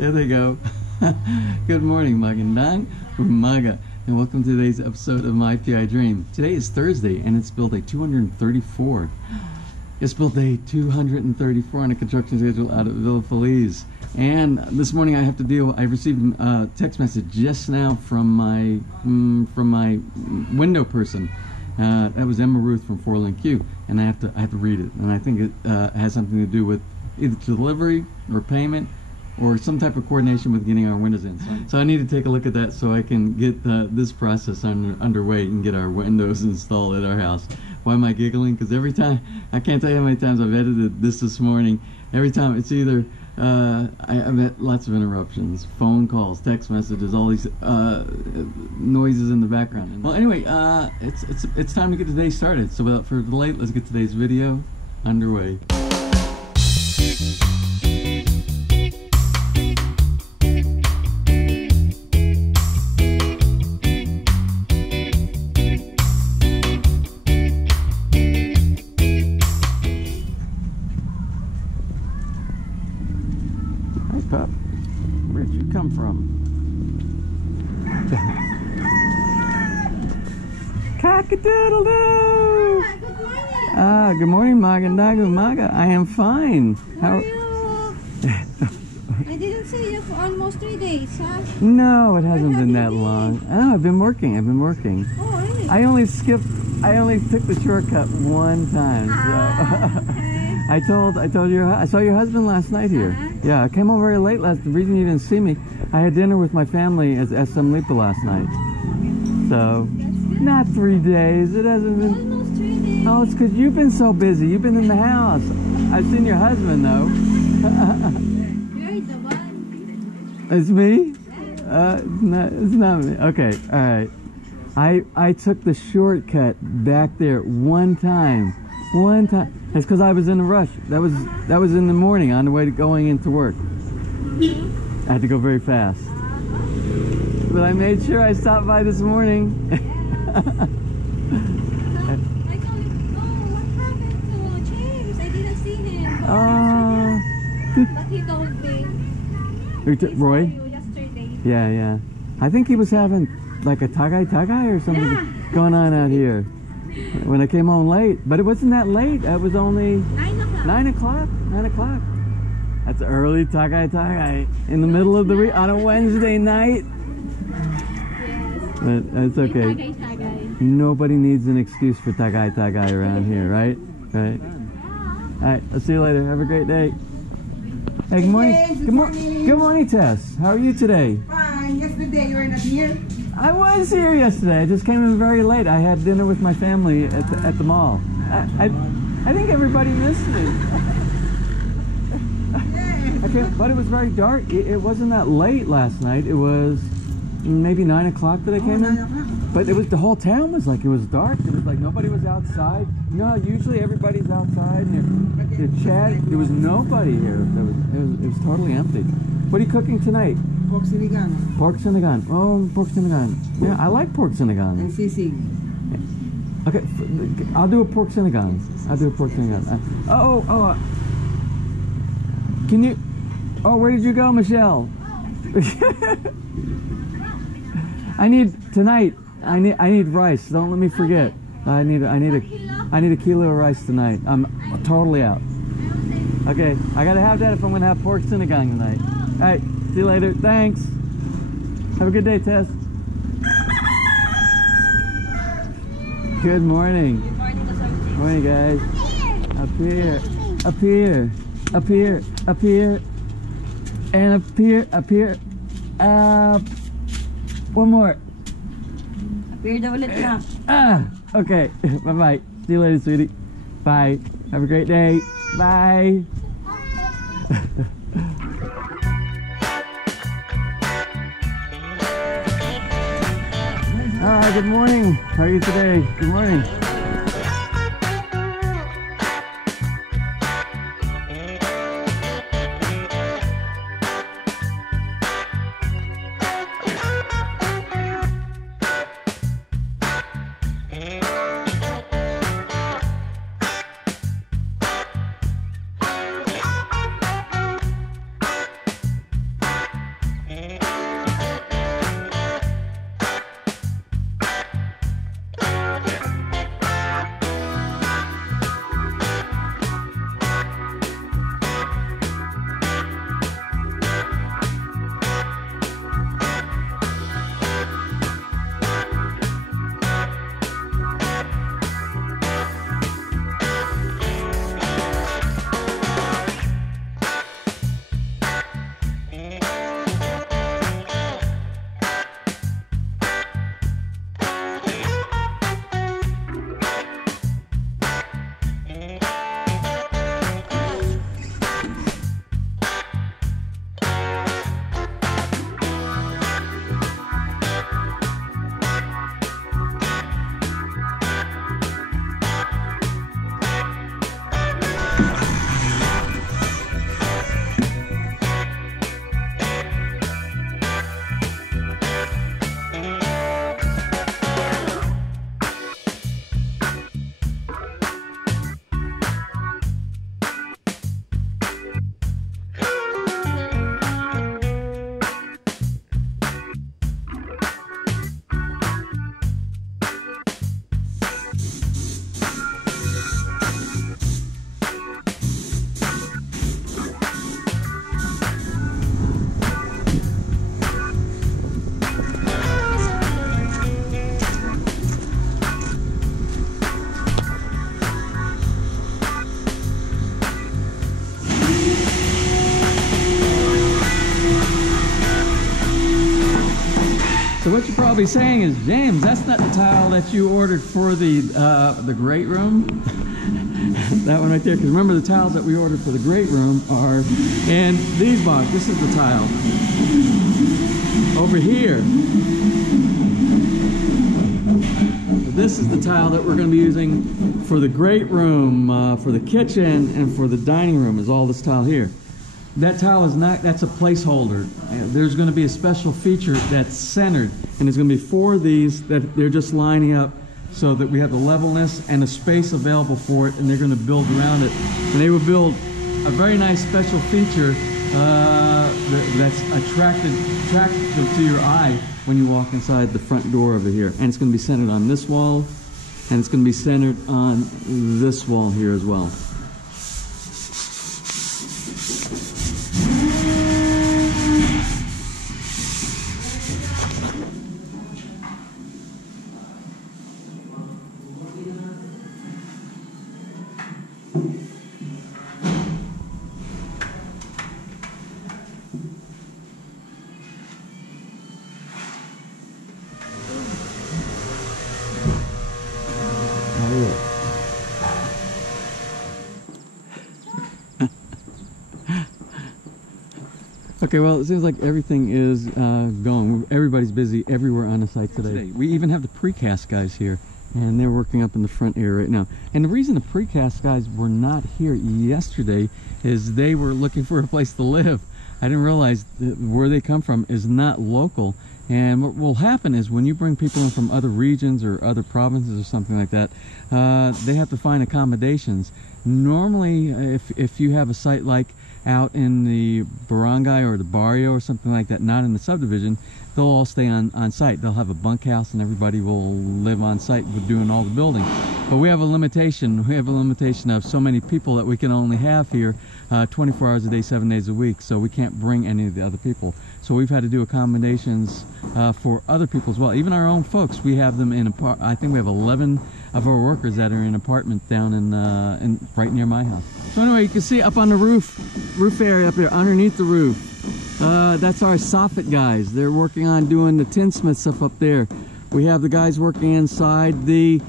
There they go. Good morning, Magandang Umaga, and welcome to today's episode of My PI Dream. Today is Thursday, and it's build day 234. It's build day 234 on a construction schedule out of Villa FELIZ. And this morning I received a text message just now from my window person. That was Emma Ruth from 4LinkQ, and I have to read it. And I think it has something to do with either delivery or payment, or some type of coordination with getting our windows in. So I need to take a look at that so I can get this process underway and get our windows installed at our house. Why am I giggling? Because every time, I can't tell you how many times I've edited this morning. Every time it's either, I've had lots of interruptions, phone calls, text messages, all these noises in the background. Well, anyway, it's time to get today started. So without further delay, let's get today's video underway. Pup, where'd you come from? Cock-a-doodle-doo! Good morning, Magandang Umaga. I am fine. How are you? I didn't see you for almost 3 days, huh? No, it hasn't been that long. Oh, I've been working. Oh, really? I only took the shortcut one time. So. Okay. I told you, I saw your husband last night here. Yeah, I came home very late the reason you didn't see me, I had dinner with my family at Lipa last night. So, not 3 days, it hasn't been. Almost 3 days. Oh, it's because you've been so busy, you've been in the house. I've seen your husband though. You're the one. It's me? It's not me. Okay, alright. I took the shortcut back there one time. It's because I was in a rush. That was in the morning on the way to going into work. I had to go very fast. But I made sure I stopped by this morning. I told you, what happened to James? I didn't see him. But he told me. Roy? He saw you yesterday. Yeah. I think he was having like a tagay or something going on out here. When I came home late, but it wasn't that late. It was only 9 o'clock. 9 o'clock. That's early tagay in the middle of the week on a Wednesday night. Yes. But it's okay. Tagay. Nobody needs an excuse for tagay around here, right? Right. All right. I'll see you later. Have a great day. Hey, good morning. Good morning, Tess. How are you today? Fine. Yesterday you were not here. I was here yesterday. I just came in very late. I had dinner with my family at the mall. I think everybody missed me. But it was very dark. It wasn't that late last night. It was maybe 9 o'clock that I came in. But the whole town was like, it was dark. It was like nobody was outside. No, usually everybody's outside. And they're chatting. There was nobody here. It was totally empty. What are you cooking tonight? Pork sinigang. Pork sinigang. Oh, pork sinigang. Yeah, I like pork sinigang. And sisig. Okay, I'll do a pork sinigang. Can you? Oh, where did you go, Michelle? I need rice. Don't let me forget. I need a kilo of rice tonight. I'm totally out. Okay, I gotta have that if I'm gonna have pork sinigang tonight. All right, see you later. Thanks. Have a good day, Tess. Good morning. Good morning, Morning, guys. Up here, and up here. One more. Appear daw ulit na. Okay. Bye-bye. See you later, sweetie. Bye. Have a great day. Bye. Good morning. How are you today? Good morning. So what you're probably saying is, James, that's not the tile that you ordered for the great room. That one right there. Because remember, the tiles that we ordered for the great room are in these boxes. This is the tile over here. This is the tile that we're going to be using for the great room, for the kitchen, and for the dining room. Is all this tile here. That tile is not, that's a placeholder. There's going to be a special feature that's centered, and there's going to be 4 of these that they're just lining up so that we have the levelness and the space available for it, and they're going to build around it. And they will build a very nice special feature that's attractive to your eye when you walk inside the front door over here. And it's going to be centered on this wall, and it's going to be centered on this wall here as well. Okay, well, it seems like everything is going. Everybody's busy everywhere on the site today. We even have the precast guys here, and they're working up in the front area right now. And the reason the precast guys were not here yesterday is they were looking for a place to live. I didn't realize that where they come from is not local. And what will happen is when you bring people in from other regions or other provinces or something like that, they have to find accommodations. Normally, if you have a site like out in the barangay or the barrio or something like that, not in the subdivision, they'll all stay on site. They'll have a bunkhouse and everybody will live on site with doing all the building. But we have a limitation. We have a limitation of so many people that we can only have here 24 hours a day, 7 days a week. So we can't bring any of the other people. So we've had to do accommodations for other people as well. Even our own folks, we have them in I think we have 11 of our workers that are in an apartment down in right near my house. So anyway, you can see up on the roof area up there, underneath the roof. That's our soffit guys. They're working on doing the tinsmith stuff up there. We have the guys working inside the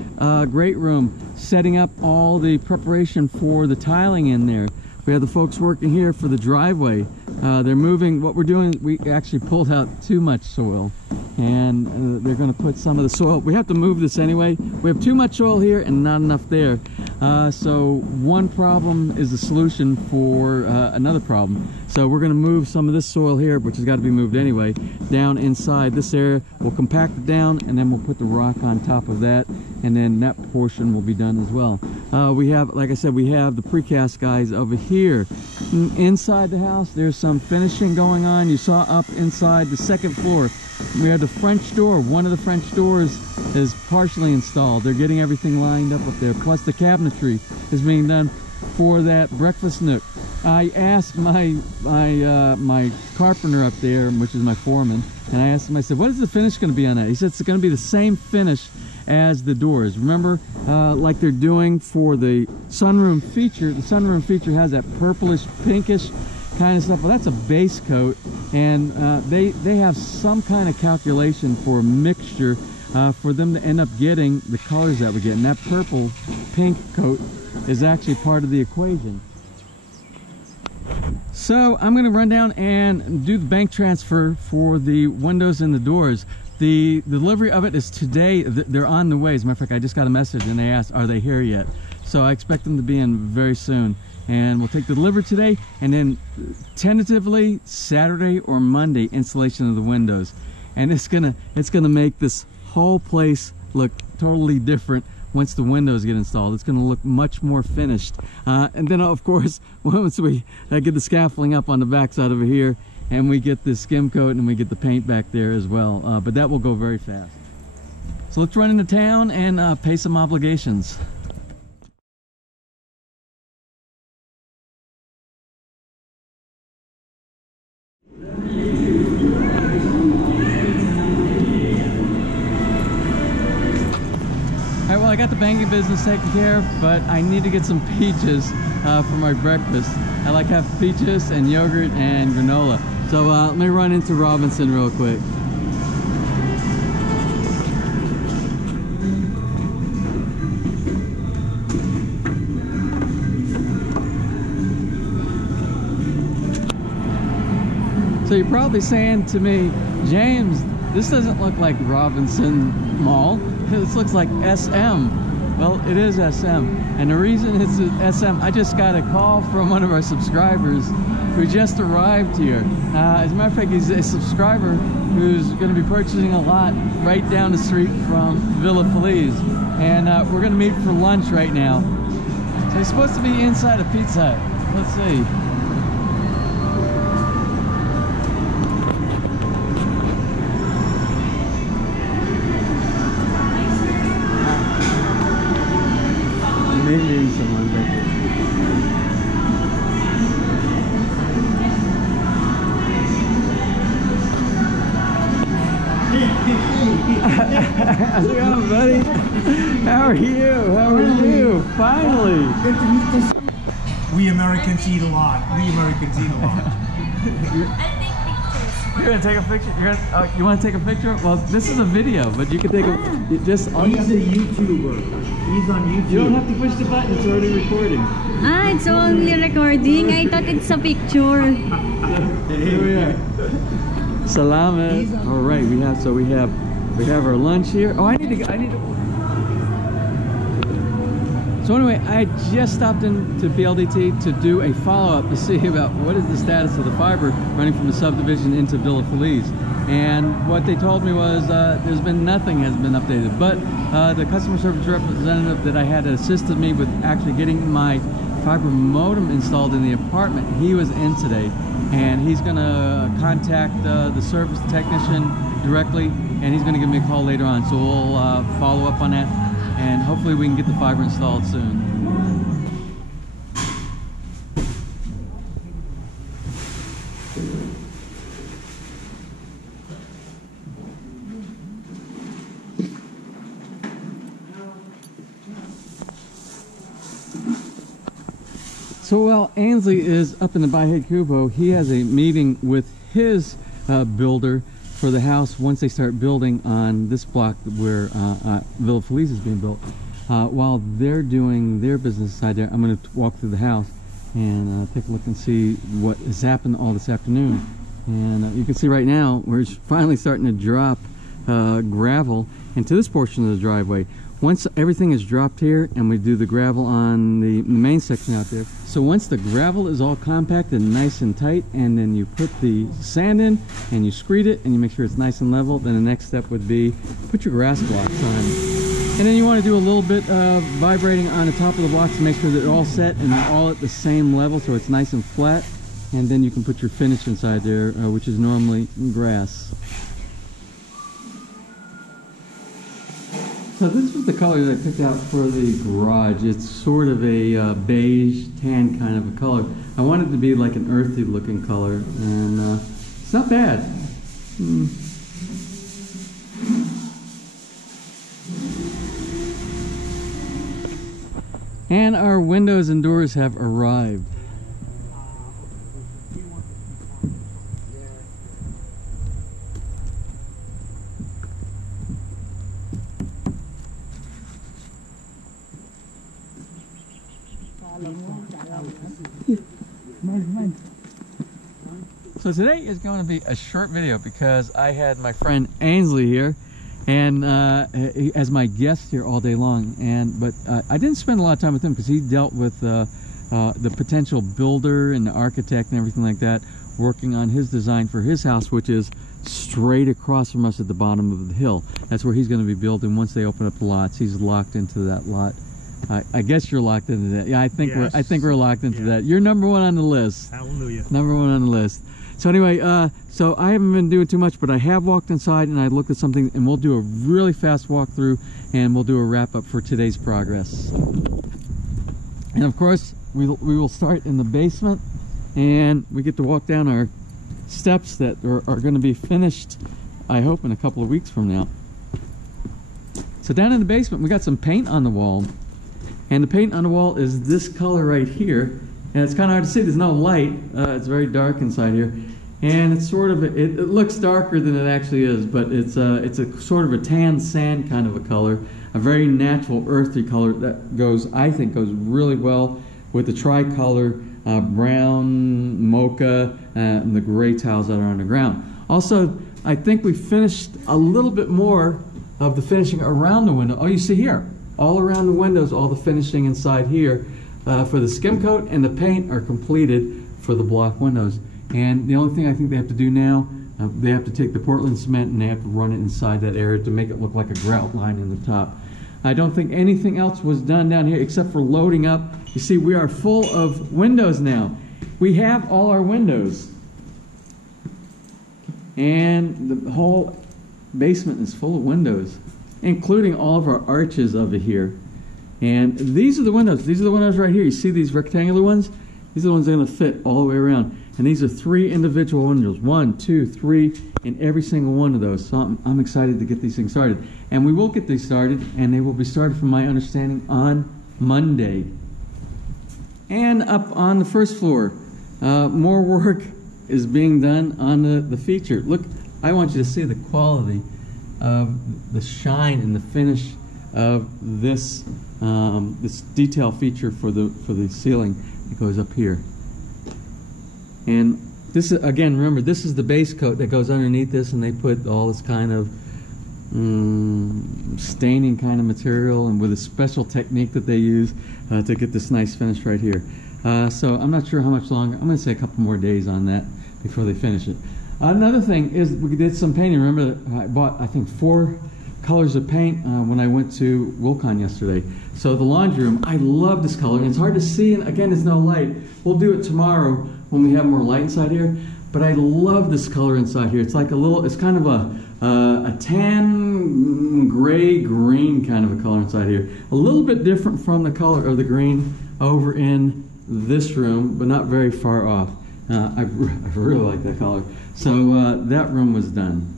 great room, setting up all the preparation for the tiling in there. We have the folks working here for the driveway. They're moving. What we're doing, we actually pulled out too much soil, and they're going to put some of the soil. We have to move this anyway. We have too much soil here and not enough there. So one problem is the solution for another problem. So we're going to move some of this soil here, which has got to be moved anyway, down inside this area. We'll compact it down, and then we'll put the rock on top of that, and then that portion will be done as well. We have, like I said, we have the precast guys over here. Inside the house, there's some finishing going on. You saw up inside the second floor, we have the French door. One of the French doors is partially installed. They're getting everything lined up there. Plus the cabinetry is being done for that breakfast nook. I asked my carpenter up there, which is my foreman, and I asked him, I said, what is the finish going to be on that? He said it's going to be the same finish as the doors. Remember, like they're doing for the sunroom feature. The sunroom feature has that purplish, pinkish kind of stuff. Well, that's a base coat, and they have some kind of calculation for a mixture for them to end up getting the colors that we get. And that purple pink coat is actually part of the equation. So I'm going to run down and do the bank transfer for the windows and the doors. The delivery of it is today. They're on the way. As a matter of fact, I just got a message and they asked, are they here yet? So I expect them to be in very soon. and we'll take the delivery today, and then tentatively Saturday or Monday installation of the windows. And it's gonna make this whole place look totally different once the windows get installed. It's gonna look much more finished. And then of course, once we get the scaffolding up on the back side over here, and we get the skim coat and we get the paint back there as well. But that will go very fast. So let's run into town and pay some obligations. Alright, well, I got the banking business taken care of, but I need to get some peaches for my breakfast. I like to have peaches and yogurt and granola. So let me run into Robinson real quick. So you're probably saying to me, James, this doesn't look like Robinson Mall. This looks like SM. Well, it is SM. And the reason it's SM, I just got a call from one of our subscribers who just arrived here. As a matter of fact, he's a subscriber who's going to be purchasing a lot right down the street from Villa FELIZ. And we're going to meet for lunch right now. So he's supposed to be inside a Pizza Hut. Let's see. Maybe someone back there. How's it going, buddy? How are you? How are you? Finally. Good to meet you. We Americans eat a lot. We Americans eat a lot. You're gonna take a picture? You want to take a picture? Well, this is a video, but you can take a just. He's a YouTuber. He's on YouTube. You don't have to push the button; it's already recording. Ah, it's only recording. I thought it's a picture. Here we are. Salamat. All right, we have our lunch here. Oh, I need to. So anyway, I just stopped into PLDT to do a follow-up to see about what is the status of the fiber running from the subdivision into Villa FELIZ. And what they told me was nothing has been updated. But the customer service representative that I had that assisted me with actually getting my fiber modem installed in the apartment, he was in today. And he's going to contact the service technician directly, and he's going to give me a call later on. So we'll follow up on that, and hopefully we can get the fiber installed soon. So while Ainsley is up in the Baje Cubo, he has a meeting with his builder for the house once they start building on this block where Villa FELIZ is being built. While they're doing their business side there, I'm going to walk through the house and take a look and see what has happened all this afternoon. And you can see right now we're finally starting to drop gravel into this portion of the driveway. Once everything is dropped here and we do the gravel on the main section out there, so once the gravel is all compacted and nice and tight, and then you put the sand in and you screed it and you make sure it's nice and level, then the next step would be put your grass blocks on. And then you want to do a little bit of vibrating on the top of the blocks to make sure that they're all set and they're all at the same level so it's nice and flat. And then you can put your finish inside there, which is normally grass. So this was the color that I picked out for the garage. It's sort of a beige tan kind of a color. I wanted it to be like an earthy looking color, and it's not bad. And our windows and doors have arrived. So today is going to be a short video because I had my friend Ainsley here and as my guest here all day long, but I didn't spend a lot of time with him because he dealt with the potential builder and the architect and everything like that working on his design for his house, which is straight across from us at the bottom of the hill. That's where he's going to be building once they open up the lots. He's locked into that lot. I guess you're locked into that. Yeah, I think we're locked into that. You're number one on the list. Hallelujah. Number one on the list. So anyway, so I haven't been doing too much, but I have walked inside and I looked at something, and we'll do a really fast walkthrough and we'll do a wrap up for today's progress. And of course, we will start in the basement, and we get to walk down our steps that are going to be finished, I hope, in a couple of weeks from now. So down in the basement, we got some paint on the wall, and the paint on the wall is this color right here, and it's kind of hard to see. There's no light. It's very dark inside here, and it's sort of it looks darker than it actually is, but it's a sort of a tan sand kind of a color, a very natural earthy color that I think goes really well with the tricolor brown, mocha, and the gray tiles that are on the ground. Also, I think we finished a little bit more of the finishing around the window. Oh, you see here, all around the windows, all the finishing inside here for the skim coat and the paint are completed for the block windows. And the only thing I think they have to do now, they have to take the Portland cement and they have to run it inside that area to make it look like a grout line in the top. I don't think anything else was done down here except for loading up. You see, we are full of windows now. We have all our windows. And the whole basement is full of windows, including all of our arches over here. And these are the windows. These are the windows right here. You see these rectangular ones? These are the ones that are going to fit all the way around. And these are 3 individual windows. 1, 2, 3 in every single one of those. So I'm excited to get these things started. And we will get these started, and they will be started, from my understanding, on Monday. And up on the first floor, more work is being done on the feature. Look, I want you to see the quality of the shine and the finish of this this detail feature for the ceiling that goes up here. And this is, again, remember, this is the base coat that goes underneath this, and they put all this kind of staining kind of material, and with a special technique that they use to get this nice finish right here. So I'm not sure how much longer. I'm going to say a couple more days on that before they finish it. Another thing is we did some painting. Remember, I bought, I think, 4 colors of paint when I went to Wilcon yesterday. So the laundry room, I love this color, and it's hard to see, and again, there's no light. We'll do it tomorrow when we have more light inside here, but I love this color inside here. It's like a little, it's kind of a tan, gray, green kind of a color inside here. A little bit different from the color of the green over in this room, but not very far off. I really like that color. So that room was done.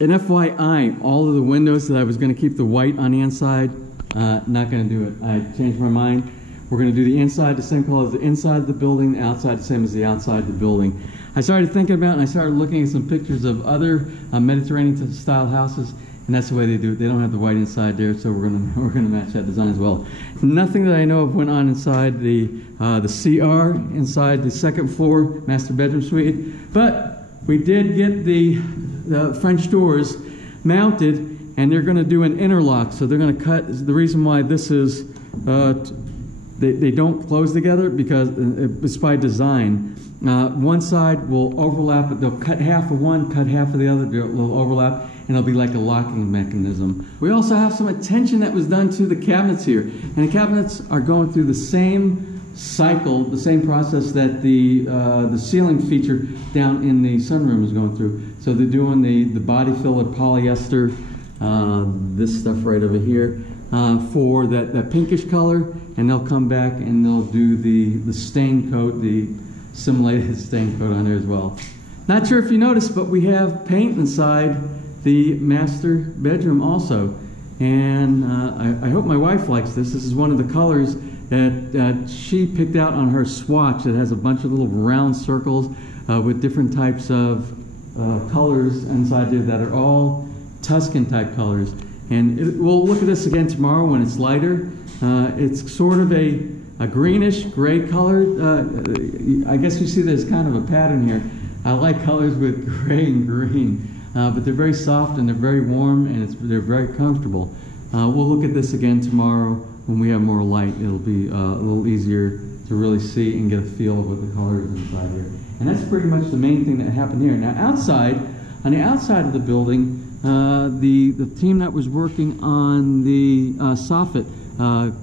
And FYI, all of the windows that I was going to keep the white on the inside, not going to do it. I changed my mind. We're going to do the inside the same color as the inside of the building, the outside the same as the outside of the building. I started thinking about it, and I started looking at some pictures of other Mediterranean style houses, and that's the way they do it. They don't have the white inside there, so we're gonna match that design as well. Nothing that I know of went on inside the CR, inside the second floor master bedroom suite, but we did get the French doors mounted, and they're going to do an interlock. So they're going to cut. The reason why this is they don't close together because it's by design. One side will overlap, but they'll cut half of one, cut half of the other, do a little overlap, and it'll be like a locking mechanism. We also have some attention that was done to the cabinets here, and the cabinets are going through the same cycle, the same process that the ceiling feature down in the sunroom is going through. So they're doing the body filler polyester, this stuff right over here, for that pinkish color, and they'll come back and they'll do the stain coat, the simulated stain coat on there as well. Not sure if you noticed, but we have paint inside the master bedroom also. And I hope my wife likes this. This is one of the colors that she picked out on her swatch. It has a bunch of little round circles with different types of colors inside there that are all Tuscan type colors. And we'll look at this again tomorrow when it's lighter. It's sort of a greenish gray color. I guess you see there's kind of a pattern here. I like colors with gray and green, but they're very soft and they're very warm, and they're very comfortable. We'll look at this again tomorrow when we have more light, it'll be a little easier to really see and get a feel of what the color is inside here. And that's pretty much the main thing that happened here. Now outside, on the outside of the building, the team that was working on the soffit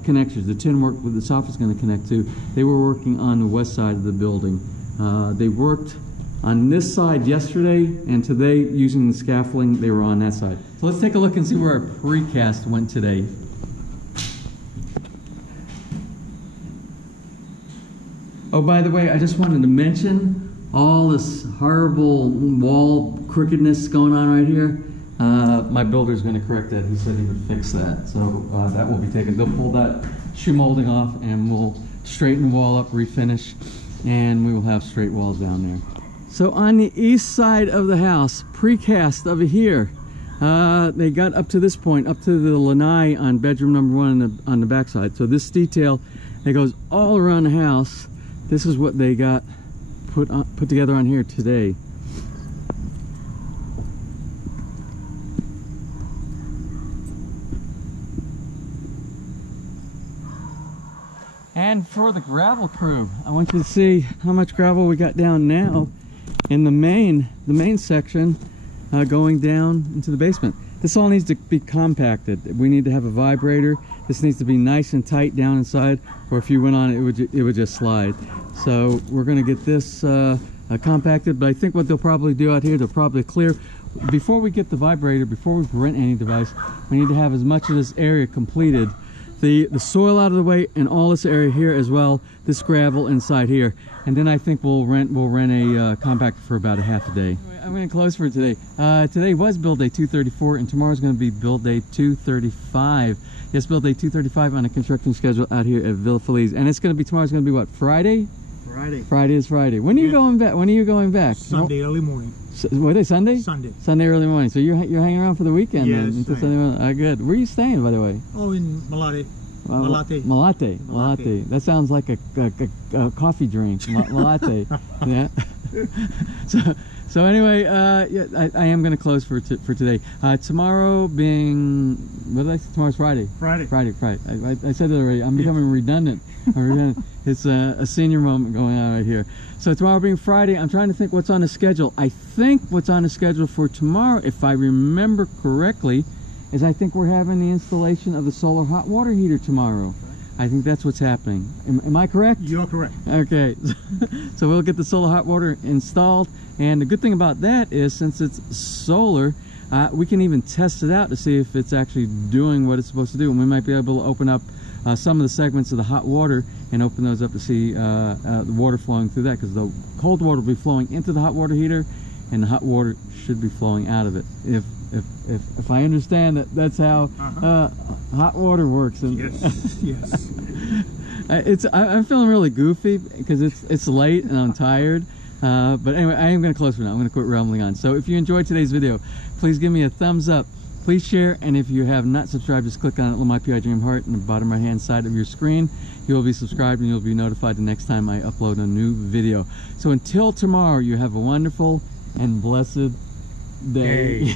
connectors, the tin work with the soffit's going to connect to, they were working on the west side of the building. They worked on this side yesterday, and today, using the scaffolding, they were on that side. So let's take a look and see where our precast went today. Oh, by the way, I just wanted to mention all this horrible wall crookedness going on right here. My builder's going to correct that. He said he would fix that. So that will be taken. They'll pull that shoe molding off and we'll straighten the wall up, refinish, and we will have straight walls down there. So on the east side of the house, precast over here, they got up to this point, up to the lanai on bedroom number 1 on the back side. So this detail that goes all around the house, this is what they got put together on here today. And for the gravel crew, I want you to see how much gravel we got down now in the main section going down into the basement. This all needs to be compacted. We need to have a vibrator. This needs to be nice and tight down inside, or if you went on it, it would just slide. So we're going to get this compacted, but I think what they'll probably do out here, they'll probably clear. Before we get the vibrator, before we rent any device, we need to have as much of this area completed. The soil out of the way and all this area here as well, this gravel inside here. And then I think we'll rent a compactor for about a half a day. I'm going to close for today. Today was build day 234 and tomorrow's going to be build day 235. Yes, build day 235 on a construction schedule out here at Villa FELIZ. And tomorrow's going to be what, Friday? Friday. Friday is Friday. When are you going back? When are you going back? Sunday early morning. What day? Sunday? Sunday. Sunday early morning. So you're hanging around for the weekend then? Yes, Until Sunday morning. Good. Where are you staying, by the way? Oh, in Malate. Malate. Malate. That sounds like a coffee drink. Malate. Yeah. So anyway, yeah, I am going to close for today. Tomorrow being, what did I say? Tomorrow's Friday. Friday. I said that already. I'm becoming redundant. It's a senior moment going on right here. So tomorrow being Friday, I'm trying to think what's on the schedule. I think what's on the schedule for tomorrow, if I remember correctly, is I think we're having the installation of the solar hot water heater tomorrow. I think that's what's happening. Am I correct? You're correct. Okay. So we'll get the solar hot water installed. And the good thing about that is, since it's solar, we can even test it out to see if it's actually doing what it's supposed to do. And we might be able to open up some of the segments of the hot water and open those up to see the water flowing through that, because the cold water will be flowing into the hot water heater and the hot water should be flowing out of it. If I understand that, that's how hot water works. And Yes. I'm feeling really goofy because it's late and I'm tired. But anyway, I am going to close for now. I'm going to quit rambling on. So if you enjoyed today's video, please give me a thumbs up. Please share, and if you have not subscribed, just click on My PI Dream Heart in the bottom right hand side of your screen. You will be subscribed and you'll be notified the next time I upload a new video. So until tomorrow, you have a wonderful and blessed day.